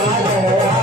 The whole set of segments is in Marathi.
வாழ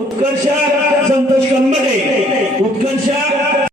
उत्कर्ष संतोष कनमडे उत्कर्ष